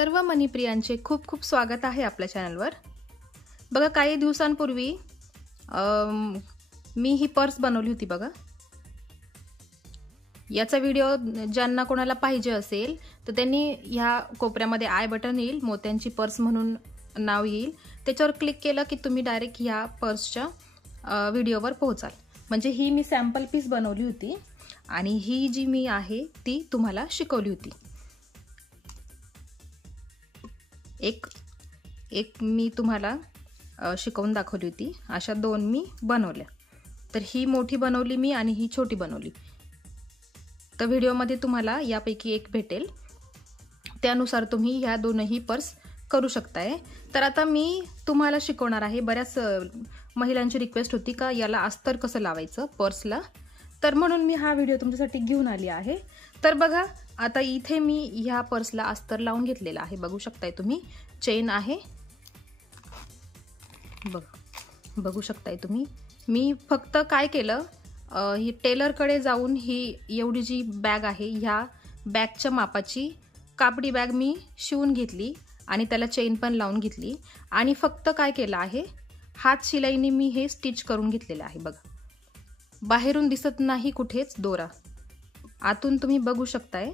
सर्व मनीप्रियांचे खूप खूप स्वागत आहे आपल्या चॅनलवर। बघा काही दिवसांपूर्वी मी ही पर्स बनवली होती बघा। याचा व्हिडिओ ज्यांना कोणाला पाहिजे असेल तर त्यांनी ह्या कोपऱ्यामध्ये आय बटन येईल, मोत्यांची पर्स म्हणून नाव येईल, त्याच्यावर क्लिक केलं की तुम्ही डायरेक्ट ह्या पर्सच्या व्हिडिओवर पोहोचाल। म्हणजे ही मी सॅम्पल पीस बनवली होती आणि ही जी मी आहे ती तुम्हाला शिकवली होती। एक मी तुम्हाला शिकवून दाखवली होती, अशा दोन मी बनवल्या। तर ही मोठी बनवली मी आणि ही छोटी बनवली। तर व्हिडिओमध्ये तुम्हाला यापैकी एक भेटेल, त्यानुसार तुम्ही ह्या दोनही पर्स करू शकताय। तर आता मी तुम्हाला शिकवणार आहे। बऱ्याच महिलांची रिक्वेस्ट होती का याला अस्तर कसं लावायचं पर्सला, तर म्हणून मी हा व्हिडिओ तुमच्यासाठी घेऊन आली आहे। तर बघा आता इथे मी ह्या पर्सला अस्तर लावून घेतलेला आहे, बघू शकताय तुम्ही। चेन आहे, बघू शकताय तुम्ही। मी फक्त काय केलं, ही टेलरकडे जाऊन ही एवढी जी बॅग आहे ह्या बॅगच्या मापाची कापडी बॅग मी शिवून घेतली आणि त्याला चेन पण लावून घेतली आणि फक्त काय केलं आहे, हात शिलाईने मी हे स्टिच करून घेतलेलं आहे। बघा बाहेरून दिसत नाही कुठेच दोरा, आतून तुम्ही बघू शकताय।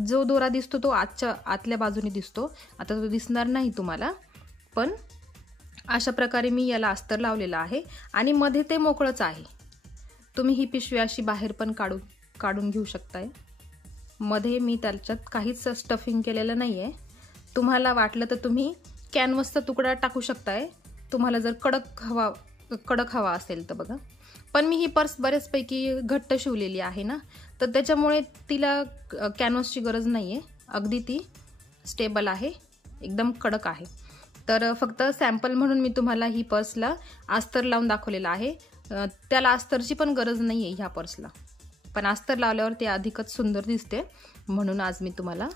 जो दोरा दिसतो तो आतल्या बाजूने दिसतो, आता तो दिसणार नाही तुम्हाला, पण अशा प्रकारे मी याला अस्तर लावलेला आहे आणि मध्ये ते मोकळच आहे। तुम्ही ही पिशवी अशी बाहेर पण काढून घेऊ शकताय। मध्ये मी त्याच्यात काहीच स्टफिंग केलेलं नाहीये। तुम्हाला वाटलं तर तुम्ही कॅनव्हासचा तुकडा टाकू शकताय, तुम्हाला जर कडक हवा असेल तर बघा। पण मी ही पर्स बऱ्याचपैकी घट्ट शिवलेली आहे ना, तर त्याच्यामुळे तिला कॅनव्हासची गरज नाहीये, अगदी ती स्टेबल आहे, एकदम कडक आहे। तर फक्त सॅम्पल म्हणून मी तुम्हाला ही पर्सला अस्तर लावून दाखवलेलं आहे। त्याला अस्तरची पण गरज नाहीये ह्या पर्सला, पण अस्तर लावल्यावर ते अधिकच सुंदर दिसते, म्हणून आज मी तुम्हाला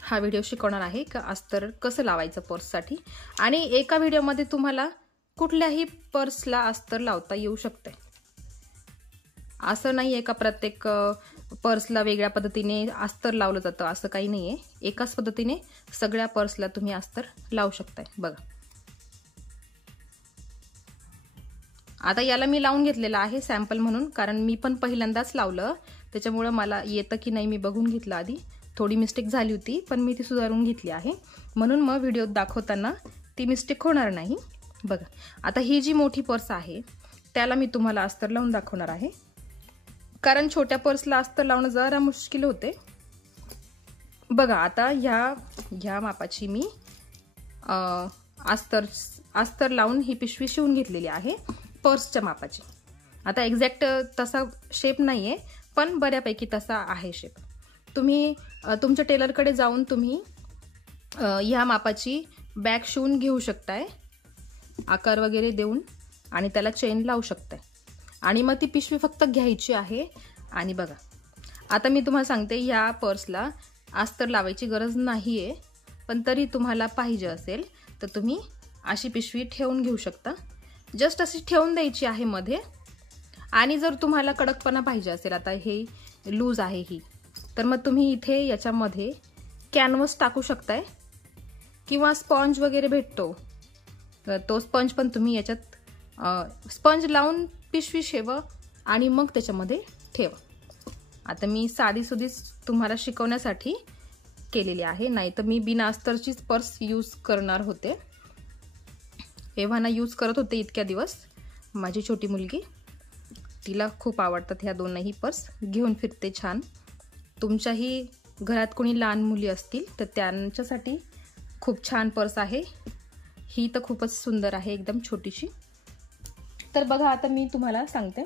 हा व्हिडिओ शिकवणार आहे का अस्तर कसं लावायचं पर्ससाठी। आणि एका व्हिडिओमध्ये तुम्हाला कुठल्याही पर्सला अस्तर लावता येऊ शकते। असं नाहीये का प्रत्येक पर्सला वेगळ्या पद्धतीने अस्तर लावलं जातं, असं काही नाहीये। एकाच पद्धतीने सगळ्या पर्सला तुम्ही अस्तर लावू शकताय। बघा आता याला मी लावून घेतलेला आहे सॅम्पल म्हणून, कारण मी पण पहिल्यांदाच लावलं, त्याच्यामुळे मला येतं की नाही मी बघून घेतलं आधी। थोडी मिस्टेक झाली होती पण मी ती सुधारून घेतली आहे, म्हणून मग व्हिडिओ दाखवताना ती मिस्टेक होणार नाही। बघा आता ही जी मोठी पर्स आहे त्याला मी तुम्हाला अस्तर लावून दाखवणार आहे, कारण छोट्या पर्सला अस्तर लावणं जरा मुश्किल होते। बघा आता ह्या मापाची मी अस्तर लावून ही पिशवी शिवून घेतलेली आहे पर्सच्या मापाची। आता एक्झॅक्ट तसा शेप नाहीये, पण बऱ्यापैकी तसा आहे शेप। तुम्ही तुमच्या टेलरकडे जाऊन तुम्ही ह्या मापाची बॅग शिवून घेऊ शकताय, आकार वगैरे देऊन, आणि त्याला चेन लावू शकताय आणि मग ती पिशवी फक्त घ्यायची आहे। आणि बघा आता मी तुम्हाला सांगते, ह्या पर्सला अस्तर लावायची गरज नाहीये, पण तरी तुम्हाला पाहिजे असेल तर तुम्ही अशी पिशवी ठेवून घेऊ शकता, जस्ट अशी ठेवून द्यायची आहे मध्ये। आणि जर तुम्हाला कडकपणा पाहिजे असेल, आता हे लूज आहे ही, तर मग तुम्ही इथे याच्यामध्ये कॅनव्हास टाकू शकताय किंवा स्पंज वगैरे भेटतो, तो स्पंज पण तुम्ही याच्यात स्पंज लावून पिशवी शेवा आणि मग त्याच्यामध्ये ठेवा। आता मी साधीसुधीच तुम्हाला शिकवण्यासाठी केलेली आहे, नाही तर मी बिना अस्तरचीच पर्स यूज करणार होते। एव्हाना यूज करत होते इतक्या दिवस। माझी छोटी मुलगी, तिला खूप आवडतात ह्या दोनही पर्स, घेऊन फिरते छान। तुमच्याही घरात कोणी लहान मुली असतील तर त्यांच्यासाठी खूप छान पर्स आहे ही, तर खूपच सुंदर आहे, एकदम छोटीशी। तर बघा आता मी तुम्हाला सांगते।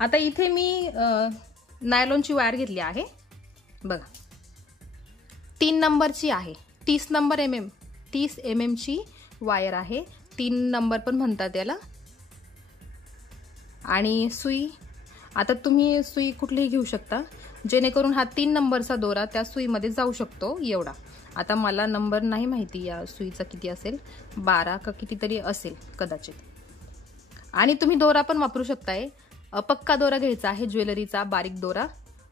आता इथे मी नायलॉनची वायर घेतली आहे, बघा 3 नंबरची आहे, 30 mm ची वायर आहे, 3 नंबर पण म्हणतात याला। आणि सुई, आता तुम्ही सुई कुठलीही घेऊ शकता, जेणेकरून हा 3 नंबरचा दोरा त्या सुईमध्ये जाऊ शकतो एवढा। आता मला नंबर नाही माहिती या सुईचा किती असेल, 12 का कितीतरी असेल कदाचित। आणि तुम्ही दोरा पण वापरू शकताय, पक्का दोरा घ्यायचा आहे, ज्वेलरीचा बारीक दोरा,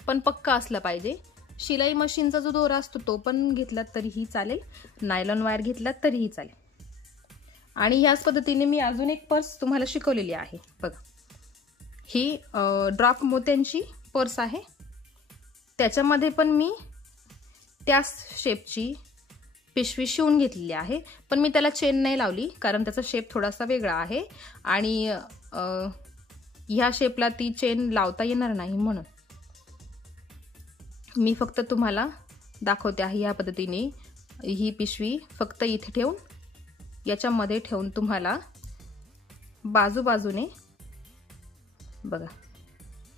पण पक्का असला पाहिजे. शिलाई मशीनचा जो दोरा असतो तो पण घेतलात तरीही चालेल, नायलॉन वायर घेतलात तरीही चालेल. आणि ह्याच पद्धतीने मी अजून एक पर्स तुम्हाला शिकवलेली आहे बघा. ही ड्रॉप मोत्यांची पर्स आहे. त्याच्यामध्ये पण मी त्याच शेपची पिशवी शिवून घेतलेली आहे, पण मी त्याला चेन नाही लावली कारण त्याचा शेप थोडासा वेगळा आहे आणि ह्या शेपला ती चेन लावता येणार नाही, म्हणून मी फक्त तुम्हाला दाखवते आहे. ह्या पद्धतीने ही पिशवी फक्त इथे ठेवून याच्यामध्ये ठेवून तुम्हाला बाजूबाजूने बघा,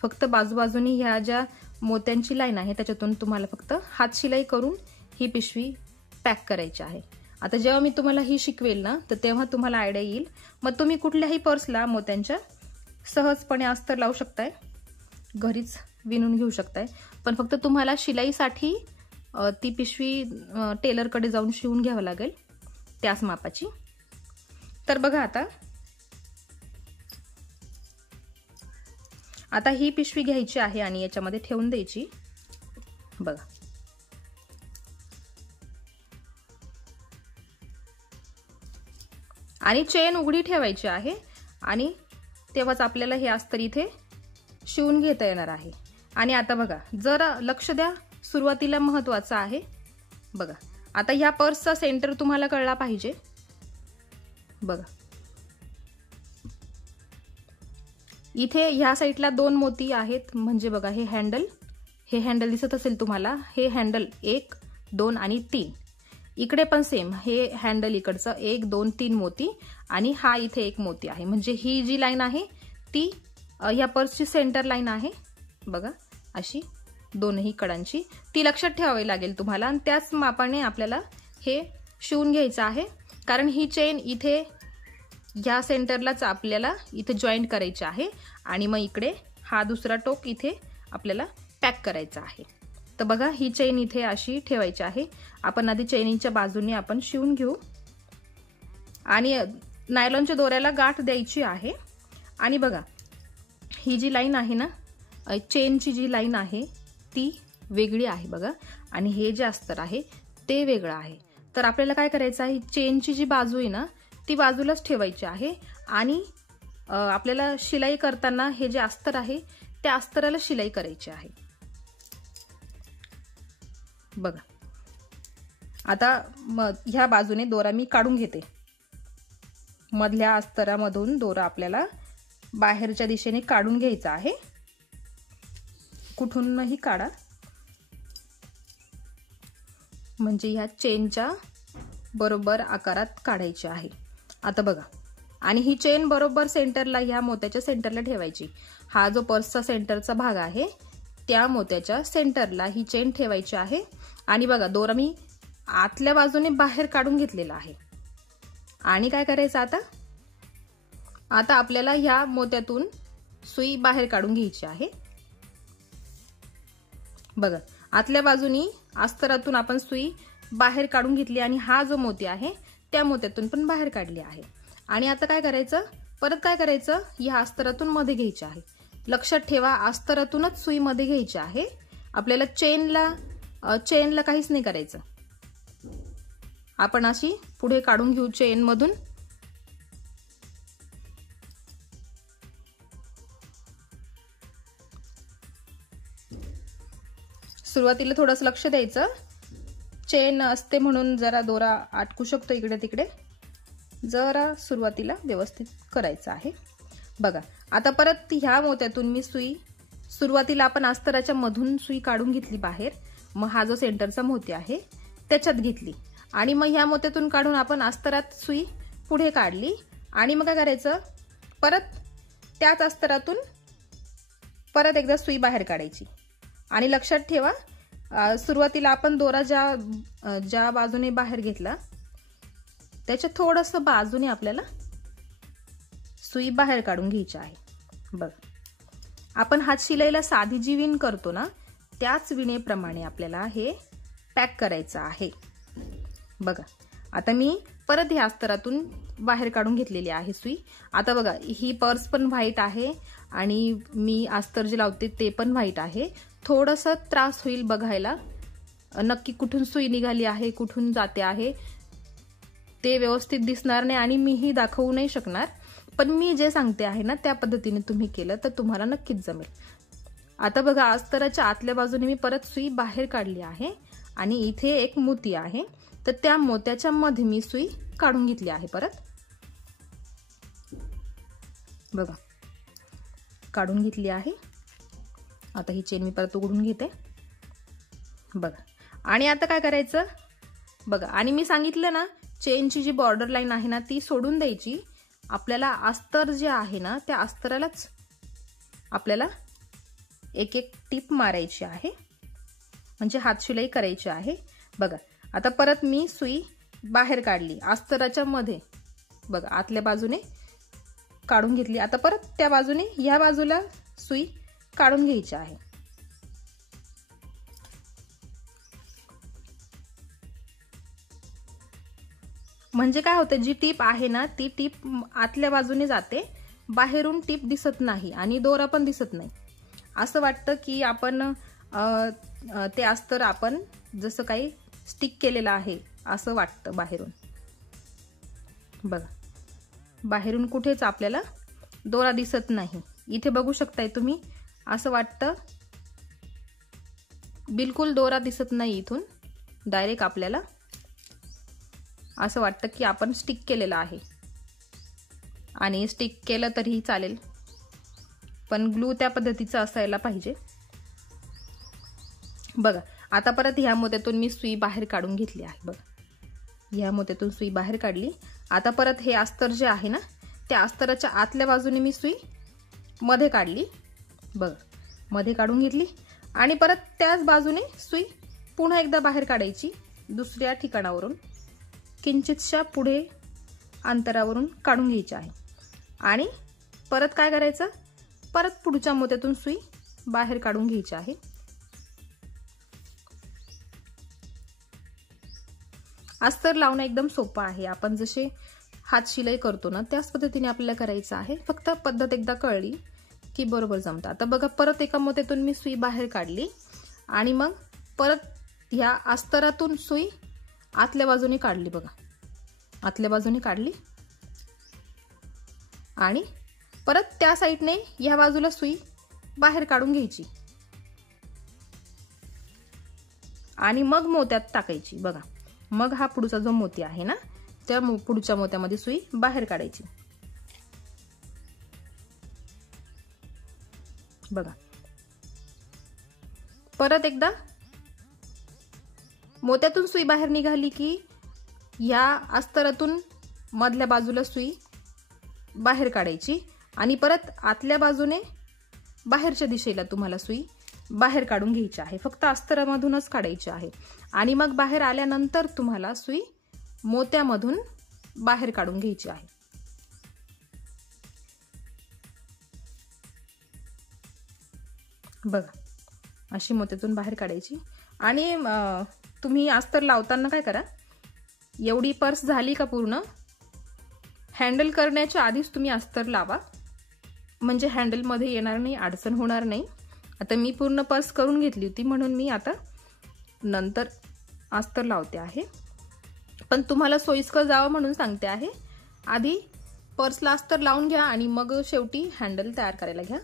फक्त बाजूबाजूने ह्या ज्या मोत्यांची लाईन आहे त्याच्यातून तुम्हाला फक्त हात शिलाई करून ही पिशवी पॅक करायची आहे. आता जेव्हा मी तुम्हाला ही शिकवेल ना तर तेव्हा तुम्हाला आयडिया येईल. मग तुम्ही कुठल्याही पर्सला मोत्यांच्या सहजपणे अस्तर लावू शकताय, घरीच विणून घेऊ शकताय. पण फक्त तुम्हाला शिलाईसाठी ती पिशवी टेलरकडे जाऊन शिवून घ्यावं लागेल त्याच मापाची. तर बघा आता ही पिशवी घ्यायची आहे आणि याच्यामध्ये ठेवून द्यायची बघा. आणि चेन उघडी ठेवायची आहे आणि तेव्हाच आपल्याला हे अस्तर इथे शिवून घेता येणार आहे. आणि आता बघा, जरा लक्ष द्या, सुरुवातीला महत्त्वाचं आहे बघा. आता ह्या पर्सचा सेंटर तुम्हाला कळला पाहिजे बघा. इथे ह्या साईडला 2 मोती आहेत, म्हणजे बघा हे हँडल दिसत असेल तुम्हाला. हे हँडल 1, 2 आणि 3. इकडे पण सेम हे हँडल इकडचं 1, 2, 3 मोती आणि हा इथे 1 मोती आहे. म्हणजे ही जी लाईन आहे ती ह्या पर्सची सेंटर लाईन आहे बघा, अशी दोनही कडांची. ती लक्षात ठेवावी लागेल तुम्हाला आणि त्याच मापाने आपल्याला हे शिवून घ्यायचं आहे. कारण ही चेन इथे ह्या सेंटरलाच आपल्याला इथे जॉईंट करायची आहे आणि मग इकडे हा दुसरा टोक इथे आपल्याला पॅक करायचा आहे. तर बघा, ही चेन इथे अशी ठेवायची आहे. आपण आधी चेनीच्या बाजूने आपण शिवून घेऊ आणि नायलॉनच्या दोऱ्याला गाठ द्यायची आहे. आणि बघा, ही जी लाईन आहे ना, चेनची जी लाईन आहे ती वेगळी आहे बघा, आणि हे जे अस्तर आहे ते वेगळं आहे. तर आपल्याला काय करायचं आहे, चेनची जी बाजू आहे ना ती बाजूलाच ठेवायची आहे आणि आपल्याला शिलाई करताना हे जे अस्तर आहे त्या अस्तराला शिलाई करायची आहे बघा. आता ह्या बाजूने दोरा मी काढून घेते. मधल्या अस्तरामधून दोरा आपल्याला बाहेरच्या दिशेने काढून घ्यायचा आहे. कुठूनही काढा, म्हणजे ह्या चेनच्या बरोबर आकारात काढायची आहे. आता बघा, आणि ही चेन बरोबर सेंटरला, ह्या मोत्याच्या सेंटरला ठेवायची. हा जो पर्सचा सेंटरचा भाग आहे त्या मोत्याच्या सेंटरला ही चेन ठेवायची आहे. आणि बघा, दोरा मी आतल्या बाजूने बाहेर काढून घेतलेला आहे. आणि काय करायचं आता आपल्याला ह्या मोत्यातून सुई बाहेर काढून घ्यायची आहे बघा. आतल्या बाजूनी अस्तरातून आपण सुई बाहेर काढून घेतली आणि हा जो मोती आहे त्या मोत्यातून पण बाहेर काढली आहे. आणि आता काय करायचं, परत काय करायचं, ह्या अस्तरातून मध्ये घ्यायची आहे. लक्षात ठेवा, अस्तरातूनच सुई मध्ये घ्यायची आहे. आपल्याला चेनला काहीच नाही करायचं. आपण अशी पुढे काढून घेऊ चेन मधून. सुरुवातीला थोडंसं लक्ष द्यायचं, चेन असते म्हणून जरा दोरा अटकू शकतो इकडे तिकडे. जरा सुरुवातीला व्यवस्थित करायचं आहे बघा. आता परत ह्या मोत्यातून मी सुई, सुरुवातीला आपण अस्तराच्या मधून सुई काढून घेतली बाहेर, मग हा जो सेंटरचा मोती आहे त्याच्यात घेतली आणि मग ह्या मोत्यातून काढून आपण अस्तरात सुई पुढे काढली. आणि मग काय करायचं, परत त्याच अस्तरातून परत एकदा सुई बाहेर काढायची. आणि लक्षात ठेवा, सुरुवातीला आपण दोरा ज्या बाजूने बाहेर घेतला त्याच्या थोडंसं बाजूने आपल्याला सुई बाहेर काढून घ्यायची आहे बघ. आपण हात शिलाईला साधी जी विण करतो ना त्याच विणेप्रमाणे आपल्याला हे पॅक करायचं आहे बघा. आता मी परत ह्या अस्तरातून बाहेर काढून घेतलेली आहे सुई. आता बघा, ही पर्स पण व्हाईट आहे आणि मी अस्तर जे लावते ते पण व्हाईट आहे. थोडंसं त्रास होईल बघायला, नक्की कुठून सुई निघाली आहे, कुठून जाते आहे ते व्यवस्थित दिसणार नाही आणि मीही दाखवू नाही शकणार. पण मी जे सांगते आहे ना त्या पद्धतीने तुम्ही केलं तर तुम्हाला नक्कीच जमेल. आता बघा, अस्तराच्या आतल्या बाजूने मी परत सुई बाहेर काढली आहे आणि इथे एक मोती आहे, तर त्या मोत्याच्या मध्ये मी सुई काढून घेतली आहे. परत बघा, काढून घेतली आहे. आता ही चेन मी परत उघडून घेते बघा. आणि आता काय करायचं बघा, आणि मी सांगितलं ना चेनची जी बॉर्डर लाईन आहे ना ती सोडून द्यायची. आपल्याला अस्तर जे आहे ना त्या अस्तरालाच आपल्याला एक एक टिप मारायची आहे, म्हणजे हात शिलाई करायची आहे. बघा, आता परत मी सुई बाहेर काढली अस्तराच्या मध्ये बघा, आतल्या बाजूने काढून घेतली. आता परत त्या बाजूने या बाजूला सुई काढून घ्यायची आहे. म्हणजे काय होतं, जी टीप आहे ना ती टीप आतल्या बाजूने जाते, बाहेरून टीप दिसत नाही आणि दोरा पण दिसत नाही. असं वाटतं की आपण ते अस्तर आपण जसं काही स्टिक केलेलं आहे असं वाटतं बाहेरून. बघा, बाहेरून कुठेच आपल्याला दोरा दिसत नाही. इथे बघू शकताय तुम्ही, असं वाटतं बिलकुल दोरा दिसत नाही. इथून डायरेक्ट आपल्याला असं वाटतं की आपण स्टिक केलेलं आहे. आणि स्टिक केलं तरीही चालेल, पण ग्लू त्या पद्धतीचं असायला पाहिजे. बघा, आता परत ह्या मोत्यातून मी सुई बाहेर काढून घेतली आहे. बघा, ह्या मोत्यातून सुई बाहेर काढली. आता परत हे अस्तर जे आहे ना त्या अस्तराच्या आतल्या बाजूने मी सुई मध्ये काढली. बघा, मध्ये काढून घेतली आणि परत त्याच बाजूने सुई पुन्हा एकदा बाहेर काढायची. दुसऱ्या ठिकाणावरून किंचितशा पुढे अंतरावरून काढून घ्यायची आहे. आणि परत काय करायचं, परत पुढच्या मोत्यातून सुई बाहेर काढून घ्यायची आहे. अस्तर लावणं एकदम सोपं आहे. आपण जसे हात शिलाई करतो ना त्याच पद्धतीने आपल्याला करायचं आहे. फक्त पद्धत एकदा कळली की बरोबर जमतं. आता बघा, परत एका मोत्यातून मी सुई बाहेर काढली आणि मग परत ह्या अस्तरातून सुई आतल्या बाजूने काढली. बघा, आतल्या बाजूने काढली आणि परत त्या साईडने ह्या बाजूला सुई बाहेर काढून घ्यायची आणि मग मोत्यात टाकायची. बघा, मग हा पुढचा जो मोती आहे ना त्या पुढच्या मोत्यामध्ये सुई बाहेर काढायची. बघा, परत एकदा मोत्यातून सुई बाहेर निघाली की या अस्तरातून मधल्या बाजूला सुई बाहेर काढायची आणि परत आतल्या बाजूने बाहेरच्या दिशेला तुम्हाला सुई बाहेर काढून घ्यायची आहे. फक्त अस्तरामधूनच काढायची आहे. आणि मग बाहेर आल्यानंतर तुम्हाला सुई मोत्यामधून बाहेर काढून घ्यायची आहे. बघा, अशी मोत्यातून बाहेर काढायची. आणि तुम्ही अस्तर लावताना काय करा, एवढी पर्स झाली का पूर्ण, हँडल करण्याच्या आधीच तुम्ही अस्तर लावा, म्हणजे हँडलमध्ये येणार नाही, अडचण होणार नाही. आता मी पूर्ण पर्स करून घेतली होती म्हणून मी आता नंतर अस्तर लावते आहे. पण तुम्हाला सोयीस्कर जावं म्हणून सांगते आहे. आधी पर्सला अस्तर लावून घ्या आणि मग शेवटी हँडल तयार करायला घ्या,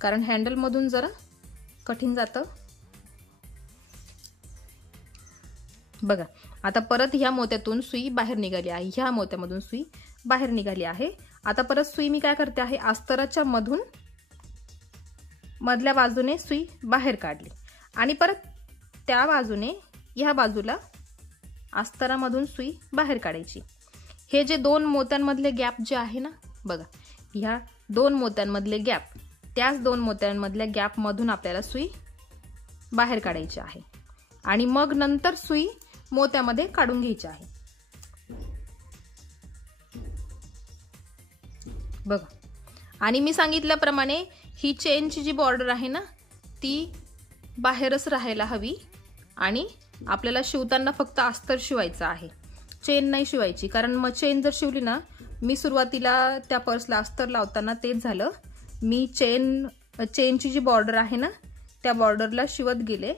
कारण हँडलमधून जरा कठीण जातं. बघा, आता परत ह्या मोत्यातून सुई बाहेर निघाली आहे. ह्या मोत्यामधून सुई बाहेर निघाली आहे. आता परत सुई मी काय करते आहे, अस्तराच्या मधून मधल्या बाजूने सुई बाहेर काढली आणि परत त्या बाजूने ह्या बाजूला अस्तरामधून सुई बाहेर काढायची. हे जे दोन मोत्यांमधले गॅप जे आहे ना, बघा, ह्या दोन मोत्यांमधले गॅप, त्याच दोन मोत्यांमधल्या गॅप मधून आपल्याला सुई बाहेर काढायची आहे आणि मग नंतर सुई मोत्यामध्ये काढून घ्यायची आहे. बघा, आणि मी सांगितल्याप्रमाणे ही चेनची जी बॉर्डर आहे ना ती बाहेरच राहायला हवी आणि आपल्याला शिवताना फक्त अस्तर शिवायचं आहे, चेन नाही शिवायची. कारण मग चेन जर शिवली ना, मी सुरुवातीला त्या पर्सला अस्तर लावताना तेच झालं, मी चेन चेनची जी बॉर्डर आहे ना त्या बॉर्डरला शिवत गेले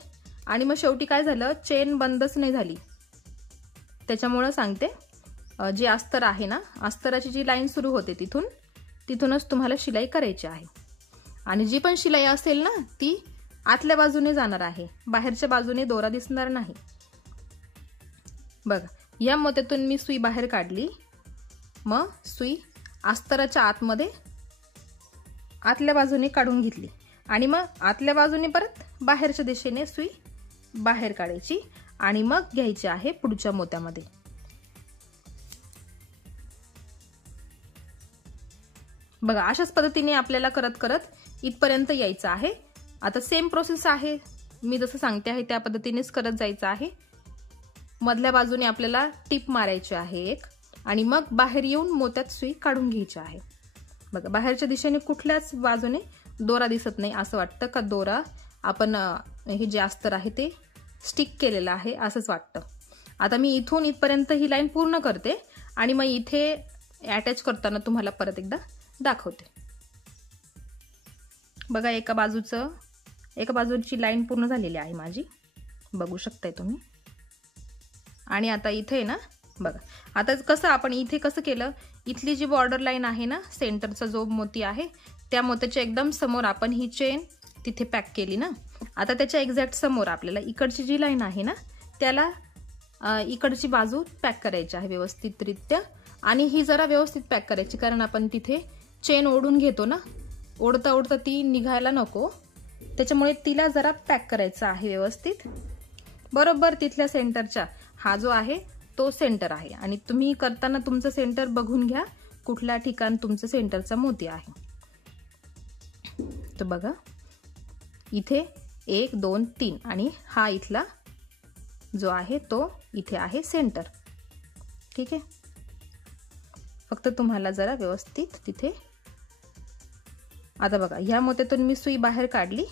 आणि मग शेवटी काय झालं, चेन बंदच नाही झाली. त्याच्यामुळं सांगते, जे अस्तर आहे ना, अस्तराची जी लाईन सुरू होते तिथूनच तुम्हाला शिलाई करायची आहे. आणि जी पण शिलाई असेल ना ती आतल्या बाजूने जाणार आहे, बाहेरच्या बाजूने दोरा दिसणार नाही. बघा, या मोत्यातून मी सुई बाहेर काढली, मग सुई अस्तराच्या आतमध्ये आतल्या बाजूने काढून घेतली आणि मग आतल्या बाजूने परत बाहेरच्या दिशेने सुई बाहेर काढायची आणि मग घ्यायची आहे पुढच्या मोत्यामध्ये. बघा, अशाच पद्धतीने आपल्याला करत करत इथपर्यंत यायचं आहे. आता सेम प्रोसेस आहे, मी जसं सांगते आहे त्या पद्धतीनेच करत जायचं आहे. मधल्या बाजूने आपल्याला टिप मारायची आहे एक आणि मग बाहेर येऊन मोत्यात सुई काढून घ्यायची आहे. बघा, बाहेरच्या दिशेने कुठल्याच बाजूने दोरा दिसत नाही, असं वाटतं का दोरा आपण हे जे अस्तर आहे ते स्टिक केलेलं आहे असंच वाटतं. आता मी इथून इथपर्यंत ही लाईन पूर्ण करते आणि मग इथे अटॅच करताना तुम्हाला परत एकदा दाखवते. बघा, एका बाजूची लाईन पूर्ण झालेली आहे माझी, बघू शकताय तुम्ही. आणि आता इथे ना बघा, आता कसं आपण इथे कसं केलं, इथली जी बॉर्डर लाईन आहे ना, सेंटरचा जो मोती आहे त्या मोत्याच्या एकदम समोर आपण ही चेन तिथे पॅक केली ना. आता त्याच्या एक्झॅक्ट समोर आपल्याला इकडची जी लाईन आहे ना त्याला इकडची बाजू पॅक करायची आहे व्यवस्थितरित्या. आणि ही जरा व्यवस्थित पॅक करायची, कारण आपण तिथे चेन ओढून घेतो ना, ओढता ओढता ती निघायला नको, त्याच्यामुळे तिला जरा पॅक करायचं आहे व्यवस्थित. बरोबर तिथल्या सेंटरच्या हा जो आहे तो सेंटर आहे आणि तुम्ही करताना तुमचं सेंटर बघून घ्या, कुठल्या ठिकाण तुमचं सेंटरचा मोती आहे. तर बघा, इथे 1 2 3 आणि हा इथला जो आहे तो इथे आहे सेंटर. ठीक आहे, फक्त तुम्हाला जरा व्यवस्थित तिथे. आता बघा, ह्या मोत्यातून मी सुई बाहेर काढली,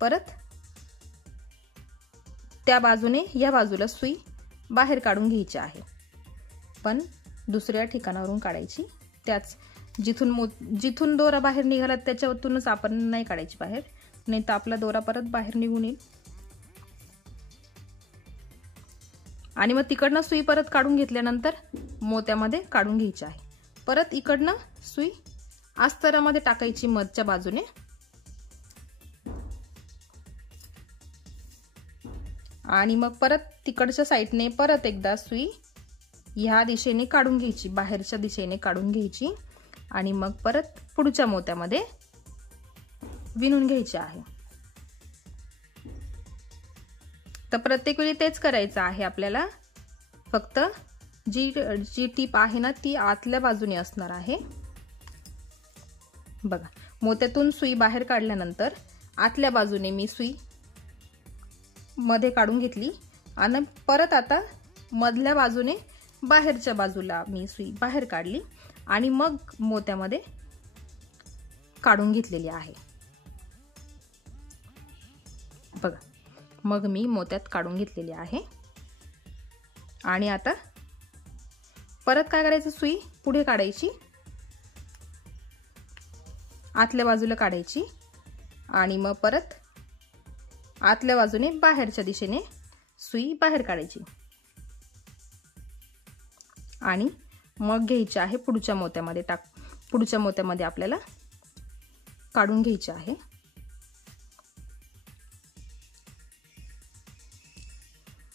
परत त्या बाजूने या बाजूला सुई बाहेर काढून घ्यायची आहे, पण दुसऱ्या ठिकाणावरून काढायची. त्याच जिथून दोरा बाहेर निघाला त्याच्यातूनच आपण नाही काढायची बाहेर, नाही तर आपला दोरा परत बाहेर निघून येईल. आणि मग तिकडनं सुई परत काढून घेतल्यानंतर मोत्यामध्ये काढून घ्यायची आहे. परत इकडनं सुई अस्तरामध्ये टाकायची मधच्या बाजूने आणि मग परत तिकडच्या साईडने परत एकदा सुई ह्या दिशेने काढून घ्यायची, बाहेरच्या दिशेने काढून घ्यायची आणि मग परत पुढच्या मोत्यामध्ये विणून घ्यायची आहे. तर प्रत्येक वेळी तेच करायचं आहे आपल्याला, फक्त जी टीप आहे ना ती आतल्या बाजूने असणार आहे. बघा, मोत्यातून सुई बाहेर काढल्यानंतर आतल्या बाजूने मी सुई मध्ये काढून घेतली आणि परत आता मधल्या बाजूने बाहेरच्या बाजूला मी सुई बाहेर काढली आणि मग मोत्यामध्ये काढून घेतलेली आहे. बघा, मग मी मोत्यात काढून घेतलेली आहे. आणि आता परत काय करायचं, सुई पुढे काढायची, आतल्या बाजूला काढायची आणि मग परत आतल्या बाजूने बाहेरच्या दिशेने सुई बाहेर काढायची आणि मग घ्यायची आहे पुढच्या मोत्यामध्ये पुढच्या मोत्यामध्ये आपल्याला काढून घ्यायची आहे.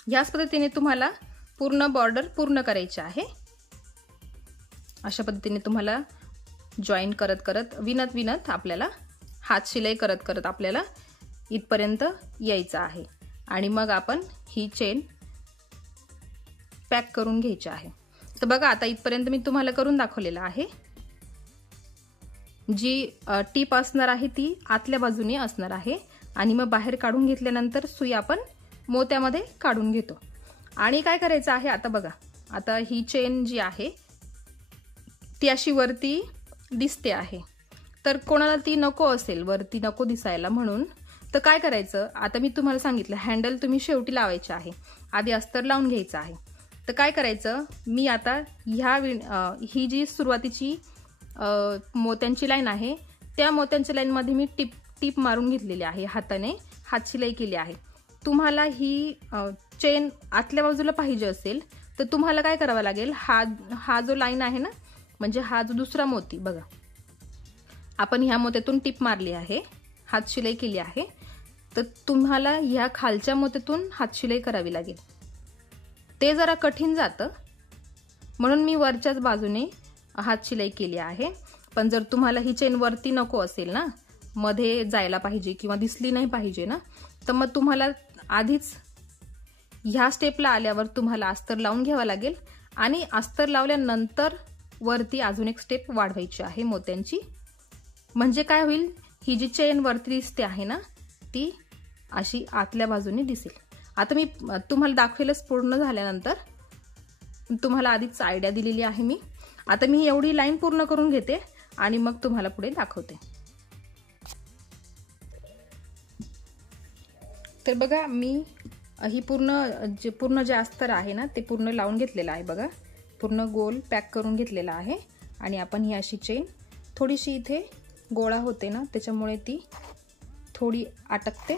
याच पद्धतीने तुम्हाला पूर्ण बॉर्डर पूर्ण करायची आहे. अशा पद्धतीने तुम्हाला जॉईन करत करत विणत आपल्याला हात शिलाई करत करत आपल्याला इथपर्यंत यायचं आहे आणि मग आपण ही चेन पॅक करून घ्यायची आहे. तर बघा, आता इथपर्यंत मी तुम्हाला करून दाखवलेलं आहे. जी टीप असणार आहे ती आतल्या बाजूने असणार आहे आणि मग बाहेर काढून घेतल्यानंतर सुई आपण मोत्यामध्ये काढून घेतो. आणि काय करायचं आहे, आता बघा, आता ही चेन जी आहे ती अशी वरती दिसते आहे, तर कोणाला ती नको असेल, वरती नको दिसायला म्हणून, तर काय करायचं, आता मी तुम्हाला सांगितलं हँडल तुम्ही शेवटी लावायचे आहे, आधी अस्तर लावून घ्यायचं आहे. तर काय करायचं, मी आता ही जी सुरुवातीची मोत्यांची लाईन आहे त्या मोत्यांच्या लाईनमध्ये मी टीप मारून घेतलेली आहे, हाताने हात शिलाई केली आहे. तुम्हाला ही चेन आतल्या बाजूला पाहिजे असेल तर तुम्हाला काय करावं लागेल, हा जो लाईन आहे ना, म्हणजे हा जो दुसरा मोती बघा, आपण ह्या मोत्यातून टीप मारली आहे, हात शिलाई केली आहे, तर तुम्हाला ह्या खालच्या मोत्यातून हात शिलाई करावी लागेल. ते जरा कठीण जातं, म्हणून मी वरच्याच बाजूने हात शिलाई केली आहे. पण जर तुम्हाला ही चेन वरती नको असेल ना, मध्ये जायला पाहिजे किंवा दिसली नाही पाहिजे ना, तर मग तुम्हाला आधीच ह्या स्टेपला आल्यावर तुम्हाला अस्तर लावून घ्यावं लागेल आणि अस्तर लावल्यानंतर वरती अजून एक स्टेप वाढवायची आहे मोत्यांची. म्हणजे काय होईल, ही जी चेन वरती दिसते आहे ना, ती अशी आतल्या बाजूने दिसेल. आता मी तुम्हाला दाखवेलच पूर्ण झाल्यानंतर, तुम्हाला आधीच आयडिया दिलेली आहे मी. आता मी एवढी लाईन पूर्ण करून घेते आणि मग तुम्हाला पुढे दाखवते. तर बघा, मी ही पूर्ण जे अस्तर आहे ना, ते पूर्ण लावून घेतलेलं आहे बघा, पूर्ण गोल पॅक करून घेतलेला आहे. आणि आपण ही अशी चेन थोडीशी इथे गोळा होते ना, त्याच्यामुळे ती थोडी अटकते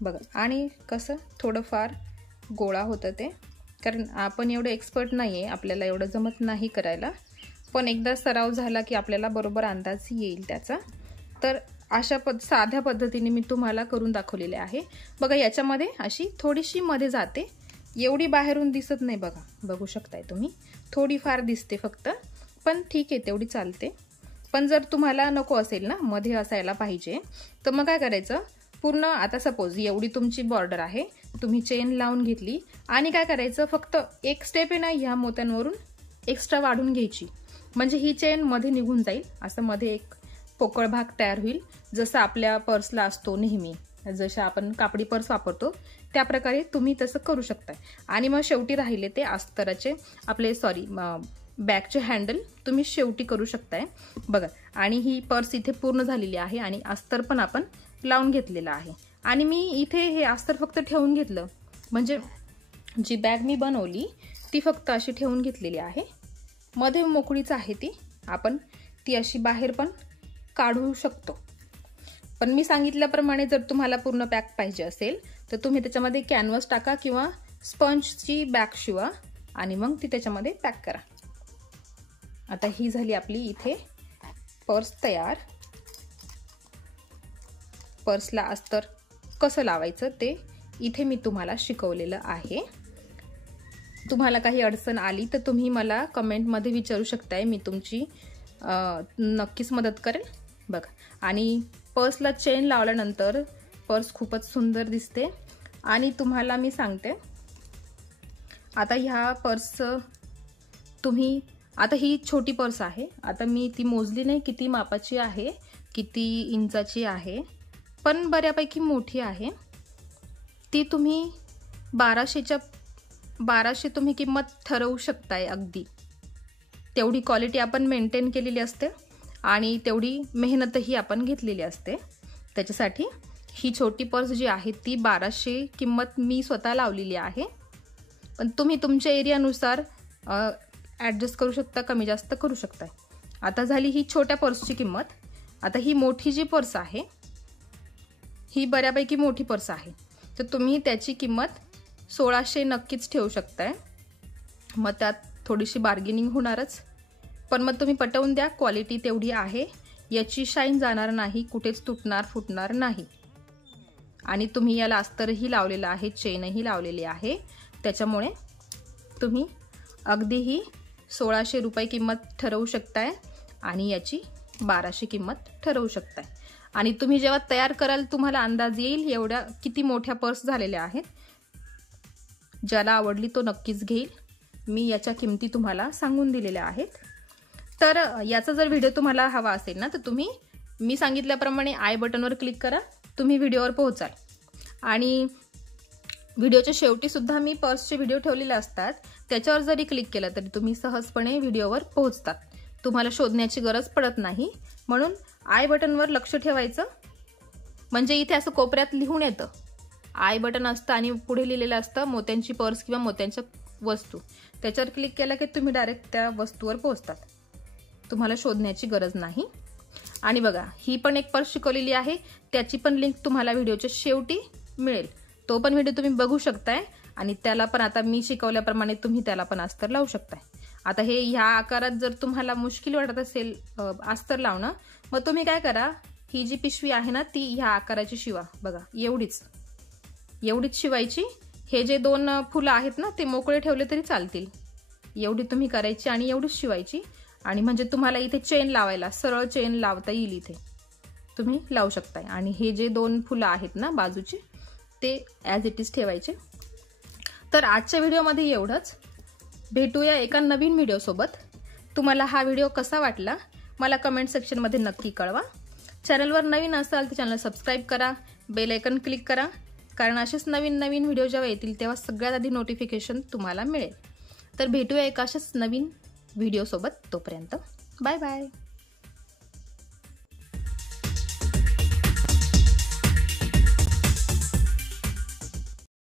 बघा. आणि कसं थोडंफार गोळा होतं ते, कारण आपण एवढं एक्सपर्ट नाही आहे, आपल्याला एवढं जमत नाही करायला. पण एकदा सराव झाला की आपल्याला बरोबर अंदाज येईल त्याचा. तर अशा साध्या पद्धतीने मी तुम्हाला करून दाखवलेले आहे बघा. याच्यामध्ये अशी थोडीशी मध्ये जाते, एवढी बाहेरून दिसत नाही बघा, बघू शकताय तुम्ही, थोडीफार दिसते फक्त, पण ठीक आहे, तेवढी चालते. पण जर तुम्हाला नको असेल ना, मध्ये असायला पाहिजे, तर मग काय करायचं, पूर्ण आता सपोज एवढी तुमची बॉर्डर आहे, तुम्ही चेन लावून घेतली आणि काय करायचं, फक्त एक स्टेप आहे ना ह्या मोत्यांवरून एक्स्ट्रा वाढून घ्यायची, म्हणजे ही चेन मध्ये निघून जाईल. असं मध्ये एक पोकळ भाग तयार होईल, जसं आपल्या पर्सला असतो नेहमी, जसं आपण कापडी पर्स वापरतो त्या प्रकारे तुम्ही तसं करू शकताय. आणि मग शेवटी राहिले ते अस्तराचे आपले बॅगचे हँडल तुम्ही शेवटी करू शकताय बघा. आणि ही पर्स इथे पूर्ण झालेली आहे आणि अस्तर पण आपण लावून घेतलेलं आहे. आणि मी इथे हे अस्तर फक्त ठेवून घेतलं, म्हणजे जी बॅग मी बनवली ती फक्त अशी ठेवून घेतलेली आहे, मध्ये मोकळीच आहे ती, आपण ती अशी बाहेर पण काढू शकतो. पण मी सांगितल्याप्रमाणे जर तुम्हाला पूर्ण पॅक पाहिजे असेल तर तुम्ही त्याच्यामध्ये कॅनव्हास टाका किंवा स्पंजची बॅग शिवा आणि मग ती त्याच्यामध्ये पॅक करा. आता ही झाली आपली इथे पर्स तयार. पर्सला अस्तर कसं लावायचं ते इथे मी तुम्हाला शिकवलेलं आहे. तुम्हाला काही अडचण आली तर तुम्ही मला कमेंटमध्ये विचारू शकताय, मी तुमची नक्कीच मदत करेल बघा. आणि पर्सला चेन लावल्यानंतर पर्स खूपच सुंदर दिसते. आणि तुम्हाला मी सांगते, आता ह्या पर्स तुम्ही, आता ही छोटी पर्स आहे, आता मी ती मोजली नाही किती मापाची आहे, किती इंचाची आहे, पण बऱ्यापैकी मोठी आहे. ती तुम्ही 1200 तुम्ही किंमत ठरवू शकताय. अगदी तेवढी क्वालिटी आपण मेंटेन केलेली असते आणि तेवढी मेहनतही आपण घेतलेली असते. त्याच्यासाठी ही छोटी पर्स जी आहे ती 1200 किंमत मी स्वतः लावलेली आहे. पण तुम्ही तुमच्या एरियानुसार ॲडजस्ट करू शकता, कमी जास्त करू शकता. आता झाली ही छोट्या पर्सची किंमत. आता ही मोठी जी पर्स आहे ही बऱ्यापैकी मोठी पर्स आहे, तर तुम्ही त्याची किंमत 1600 नक्कीच ठेवू शकताय. मग त्यात थोडीशी बार्गेनिंग होणारच, पण मग तुम्ही पटवून द्या, क्वालिटी तेवढी आहे, याची शाईन जाणार नाही, कुठेच तुटणार फुटणार नाही. आणि तुम्ही याला अस्तरही लावलेलं आहे, चेनही लावलेली आहे, त्याच्यामुळे तुम्ही अगदीही 1600 रुपये किंमत ठरवू शकताय आणि याची 1200 किंमत ठरवू शकताय. आणि तुम्ही जेव्हा तयार कराल तुम्हाला अंदाज येईल एवढ्या किती मोठ्या पर्स झालेल्या आहेत. ज्याला आवडली तो नक्कीच घेईल. मी याच्या किमती तुम्हाला सांगून दिलेल्या आहेत. तर याचा जर व्हिडिओ तुम्हाला हवा असेल ना, तर तुम्ही मी सांगितल्याप्रमाणे आय बटनवर क्लिक करा, तुम्ही व्हिडिओवर पोहोचाल. आणि व्हिडिओच्या शेवटी सुद्धा मी पर्सचे व्हिडिओ ठेवलेले असतात, त्याच्यावर जरी क्लिक केलं तरी तुम्ही सहजपणे व्हिडिओवर पोहोचतात. तुम्हाला शोधण्याची गरज पडत नाही. म्हणून आय बटनवर लक्ष ठेवायचं, म्हणजे इथे असं कोपऱ्यात लिहून येतं, आय बटन असतं आणि पुढे लिहिलेलं असतं मोत्यांची पर्स किंवा मोत्यांच्या वस्तू. त्याच्यावर क्लिक केलं की तुम्ही डायरेक्ट त्या वस्तूवर पोहोचतात, तुम्हाला शोधण्याची गरज नाही. आणि बघा ही पण एक पर्स शिकवलेली आहे, त्याची पण लिंक तुम्हाला व्हिडिओच्या शेवटी मिळेल, तो पण व्हिडिओ तुम्ही बघू शकताय आणि त्याला पण आता मी शिकवल्याप्रमाणे तुम्ही त्याला पण अस्तर लावू शकताय। आता हे ह्या आकारात जर तुम्हाला मुश्किल वाटत असेल अस्तर लावणं, मग तुम्ही काय करा, ही जी पिशवी आहे ना ती ह्या आकाराची शिवा, बघा एवढीच शिवायची। हे जे 2 फुलं आहेत ना ते मोकळे ठेवले तरी चालतील, एवढी तुम्ही करायची आणि एवढीच शिवायची। आणि म्हणजे तुम्हाला इथे चेन लावायला, सरळ चेन लावता येईल, इथे तुम्ही लावू शकताय। आणि हे जे 2 फुलं आहेत ना बाजूचे ते ॲज इट इज ठेवायचे। तर आजच्या व्हिडिओमध्ये एवढंच, भेटूया एका नवीन व्हिडिओ सोबत। तुम्हाला हा व्हिडिओ कसा वाटला मला कमेंट सेक्शनमध्ये नक्की कळवा। चॅनलवर नवीन असाल तर चॅनल सबस्क्राईब करा, बेल आयकन क्लिक करा, कारण असेच नवीन व्हिडिओ जेव्हा येतील तेव्हा सगळ्यात आधी नोटिफिकेशन तुम्हाला मिळेल। तर भेटूया एका अशाच नवीन व्हिडिओ सोबत, तोपर्यंत बाय बाय।